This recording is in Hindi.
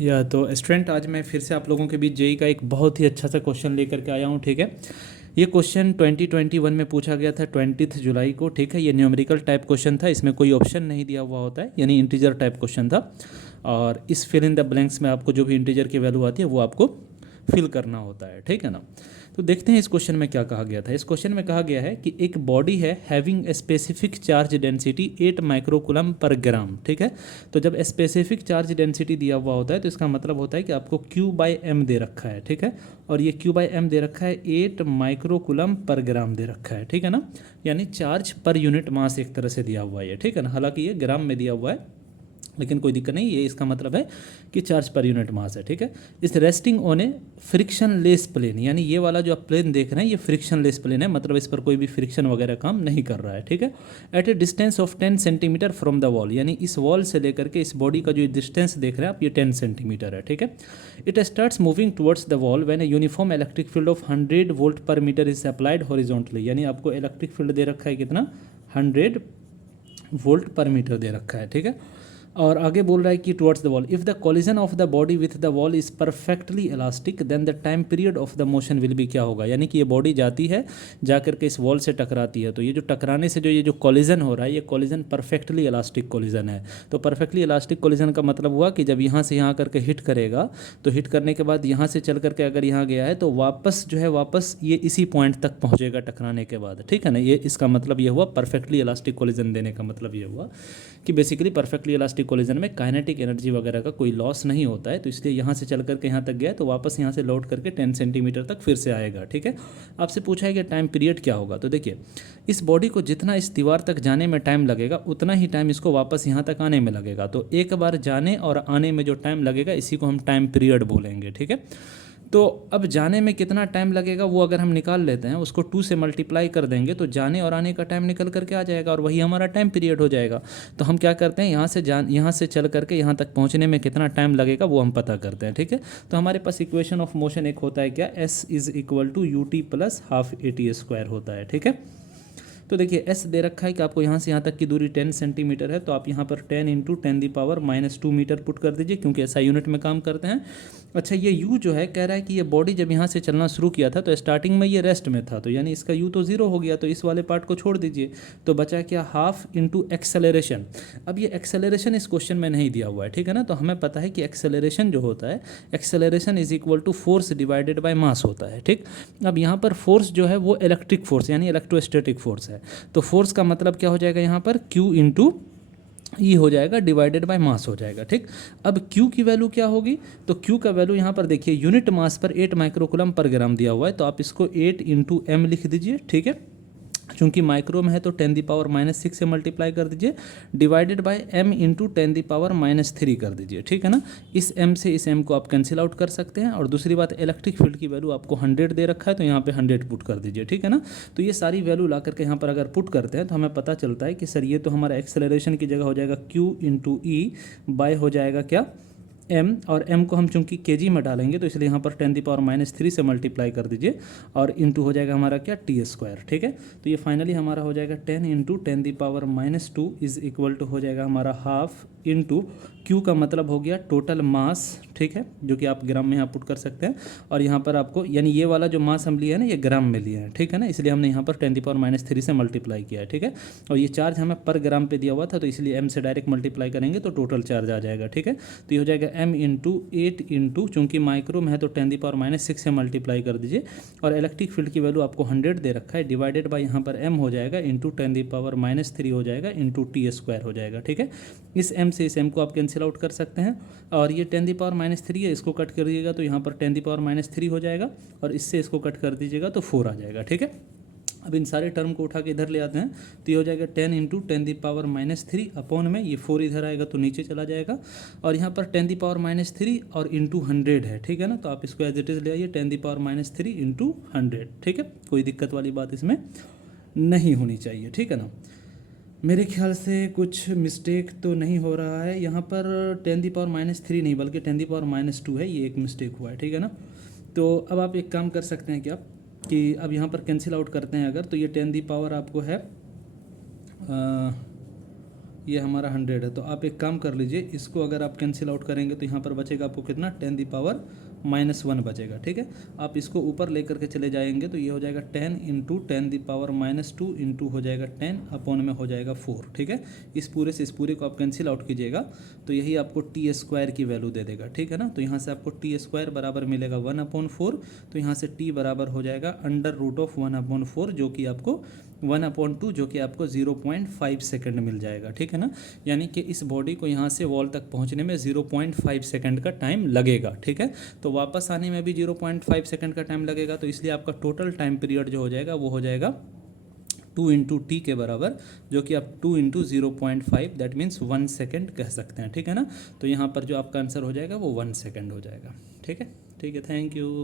या तो स्टूडेंट, आज मैं फिर से आप लोगों के बीच जेई का एक बहुत ही अच्छा सा क्वेश्चन लेकर के आया हूँ। ठीक है, ये क्वेश्चन 2021 में पूछा गया था 20 जुलाई को। ठीक है, ये न्यूमेरिकल टाइप क्वेश्चन था, इसमें कोई ऑप्शन नहीं दिया हुआ होता है, यानी इंटीजर टाइप क्वेश्चन था। और इस फिल इन द ब्लैंक्स में आपको जो भी इंटीजर की वैल्यू आती है वो आपको फिल करना होता है। ठीक है ना। तो देखते हैं इस क्वेश्चन में क्या कहा गया था। इस क्वेश्चन में कहा गया है कि एक बॉडी है having specific charge density 8 microcoulomb पर ग्राम। ठीक है, तो जब स्पेसिफिक चार्ज डेंसिटी दिया हुआ होता है तो इसका मतलब होता है कि आपको Q/m दे रखा है। ठीक है, और ये Q/m दे रखा है 8 माइक्रोकुलम पर ग्राम दे रखा है। ठीक है ना, यानी चार्ज पर यूनिट मास एक तरह से दिया हुआ है। ठीक है ना, हालांकि ये ग्राम में दिया हुआ है लेकिन कोई दिक्कत नहीं, ये इसका मतलब है कि चार्ज पर यूनिट मास है। ठीक है, इस resting on a frictionless plane, यानी ये वाला जो आप प्लेन देख रहे हैं ये फ्रिक्शन लेस प्लेन है, मतलब इस पर कोई भी फ्रिक्शन वगैरह काम नहीं कर रहा है। ठीक है, at a distance of 10 centimetre from the wall, यानी इस वॉल से लेकर के इस बॉडी का जो डिस्टेंस देख रहे हैं आप ये 10 सेंटीमीटर है। ठीक है, it starts moving towards the wall when a uniform electric field of 100 volt पर मीटर इज अप्लाइड हॉरिजॉन्टली, यानी आपको इलेक्ट्रिक फील्ड दे रखा है कितना, 100 वोल्ट पर मीटर दे रखा है। ठीक है, और आगे बोल रहा है कि towards the wall, if the collision of the body with the wall is perfectly elastic then the time period of the motion will be, क्या होगा, यानी कि ये बॉडी जाती है जाकर के इस वॉल से टकराती है, तो ये जो टकराने से जो ये जो कोलिजन हो रहा है ये कोलिजन परफेक्टली इलास्टिक कोलिजन है। तो परफेक्टली इलास्टिक कोलिजन का मतलब हुआ कि जब यहाँ से यहाँ करके हिट करेगा तो हिट करने के बाद यहाँ से चल करके अगर यहाँ गया है तो वापस जो है वापस ये इसी पॉइंट तक पहुँचेगा टकराने के बाद। ठीक है ना, ये इसका मतलब ये हुआ परफेक्टली इलास्टिक कोलिजन देने का मतलब ये हुआ कि बेसिकली परफेक्टली इलास्टिक कोलिजन में काइनेटिक एनर्जी वगैरह का कोई लॉस नहीं होता है, तो इसलिए यहाँ से चल करके यहाँ तक गया तो वापस यहाँ से लौट करके 10 सेंटीमीटर तक फिर से आएगा। ठीक है, आपसे पूछा है कि टाइम पीरियड क्या होगा, तो देखिए इस बॉडी को जितना इस दीवार तक जाने में टाइम लगेगा उतना ही टाइम इसको वापस यहाँ तक आने में लगेगा, तो एक बार जाने और आने में जो टाइम लगेगा इसी को हम टाइम पीरियड बोलेंगे। ठीक है, तो अब जाने में कितना टाइम लगेगा वो अगर हम निकाल लेते हैं, उसको 2 से मल्टीप्लाई कर देंगे तो जाने और आने का टाइम निकल करके आ जाएगा और वही हमारा टाइम पीरियड हो जाएगा। तो हम क्या करते हैं, यहाँ से चल करके यहाँ तक पहुँचने में कितना टाइम लगेगा वो हम पता करते हैं। ठीक है, तो हमारे पास इक्वेशन ऑफ मोशन एक होता है क्या, S is equal to ut plus half AT² होता है। ठीक है, तो देखिए S दे रखा है कि आपको यहाँ से यहाँ तक की दूरी 10 सेंटीमीटर है, तो आप यहाँ पर 10 इंटू 10⁻⁻² मीटर पुट कर दीजिए क्योंकि ऐसा यूनिट में काम करते हैं। अच्छा, ये U जो है कह रहा है कि ये बॉडी जब यहाँ से चलना शुरू किया था तो स्टार्टिंग में ये रेस्ट में था, तो यानी इसका U तो 0 हो गया, तो इस वाले पार्ट को छोड़ दीजिए, तो बचा क्या, हाफ इंटू एक्सेलरेशन। अब ये एक्सेलरेशन इस क्वेश्चन में नहीं दिया हुआ है। ठीक है ना, तो हमें पता है कि एक्सेलरेशन जो होता है, acceleration is equal to force divided by mass होता है। ठीक, अब यहाँ पर फोर्स जो है वो इलेक्ट्रिक फोर्स यानी इलेक्ट्रोस्टैटिक फोर्स है, तो फोर्स का मतलब क्या हो जाएगा यहाँ पर, Q इंटू ई हो जाएगा डिवाइडेड बाय मास हो जाएगा। ठीक, अब Q की वैल्यू क्या होगी, तो Q का वैल्यू यहाँ पर देखिए यूनिट मास पर 8 माइक्रोकुलम पर ग्राम दिया हुआ है, तो आप इसको 8 इंटू एम लिख दीजिए। ठीक है, चूंकि माइक्रो में है तो 10⁻⁻6 से मल्टीप्लाई कर दीजिए डिवाइडेड बाय m इंटू 10⁻⁻3 कर दीजिए। ठीक है ना, इस m से इस m को आप कैंसिल आउट कर सकते हैं, और दूसरी बात इलेक्ट्रिक फील्ड की वैल्यू आपको 100 दे रखा है तो यहाँ पे 100 पुट कर दीजिए। ठीक है ना, तो ये सारी वैल्यू ला करके यहाँ पर अगर पुट करते हैं तो हमें पता चलता है कि सर ये तो हमारा एक्सेलरेशन की जगह हो जाएगा Q इंटू ई बाय हो जाएगा क्या, m, और m को हम चूंकि kg में डालेंगे तो इसलिए यहाँ पर 10⁻⁻3 से मल्टीप्लाई कर दीजिए और इंटू हो जाएगा हमारा क्या, T²। ठीक है, तो ये फाइनली हमारा हो जाएगा 10 इंटू 10⁻⁻2 इज इक्वल टू हो जाएगा हमारा हाफ इंटू Q का मतलब हो गया टोटल मास। ठीक है, जो कि आप ग्राम में यहाँ पुट कर सकते हैं, और यहाँ पर आपको यानी ये वाला जो मास हम लिए है ना ये ग्राम में लिए हैं। ठीक है ना, इसलिए हमने यहाँ पर 10⁻⁻3 से मल्टीप्लाई किया है। ठीक है, और ये चार्ज हमें पर ग्राम पे दिया हुआ था तो इसलिए m से डायरेक्ट मल्टीप्लाई करेंगे तो टोटल चार्ज आ जाएगा। ठीक है, तो ये हो जाएगा m इंटू 8 इंटू, चूँकि माइक्रो में है तो 10⁻�6 से मल्टीप्लाई कर दीजिए, और इलेक्ट्रिक फील्ड की वैल्यू आपको 100 दे रखा है, डिवाइडेड बाई यहाँ पर m हो जाएगा इंटू 10⁻⁻3 हो जाएगा इंटू T² हो जाएगा। ठीक है, इस m से इस m को आप कैंसिल आउट कर सकते हैं, और ये 10⁻⁻3 है, इसको कट कर दीजिएगा तो यहाँ पर 10⁻⁻3 हो जाएगा, और इससे इसको कट कर दीजिएगा तो 4 आ जाएगा। ठीक है, अब इन सारे टर्म को उठा के इधर ले आते हैं तो ये हो जाएगा 10 इंटू 10⁻⁻3 अपॉन में ये 4 इधर आएगा तो नीचे चला जाएगा, और यहाँ पर 10⁻⁻3 और इंटू 100 है। ठीक है ना, तो आप इसको एज इट इज़ ले आइए 10⁻⁻3 इंटू 100। ठीक है, कोई दिक्कत वाली बात इसमें नहीं होनी चाहिए। ठीक है ना, मेरे ख्याल से कुछ मिस्टेक तो नहीं हो रहा है यहाँ पर, 10⁻⁻3 नहीं बल्कि 10⁻⁻2 है, ये एक मिस्टेक हुआ है। ठीक है ना, तो अब आप एक काम कर सकते हैं क्या कि अब यहाँ पर कैंसिल आउट करते हैं अगर, तो ये 10 दी पावर आपको है ये हमारा 100 है। तो आप एक काम कर लीजिए, इसको अगर आप कैंसिल आउट करेंगे तो यहाँ पर बचेगा आपको कितना, 10⁻⁻1 बचेगा। ठीक है, आप इसको ऊपर लेकर के चले जाएंगे तो ये हो जाएगा 10 इंटू 10⁻2 इंटू हो जाएगा 10 अपॉन में हो जाएगा 4। ठीक है, इस पूरे से इस पूरे को आप कैंसिल आउट कीजिएगा तो यही आपको टी स्क्वायर की वैल्यू दे देगा। ठीक है ना, तो यहाँ से आपको टी स्क्वायर बराबर मिलेगा 1/4। तो यहाँ से टी बराबर हो जाएगा √1/4 जो कि आपको 1/2 जो कि आपको 0.5 सेकंड मिल जाएगा। ठीक है ना, यानी कि इस बॉडी को यहाँ से वॉल तक पहुँचने में 0.5 सेकंड का टाइम लगेगा। ठीक है, तो वापस आने में भी 0.5 सेकंड का टाइम लगेगा। तो इसलिए आपका टोटल टाइम पीरियड जो हो जाएगा वो हो जाएगा 2 इंटू टी के बराबर, जो कि आप 2 इंटू 0.5 दैट मीन्स 1 सेकेंड कह सकते हैं। ठीक है ना, तो यहाँ पर जो आपका आंसर हो जाएगा वो 1 सेकेंड हो जाएगा। ठीक है, ठीक है, थैंक यू।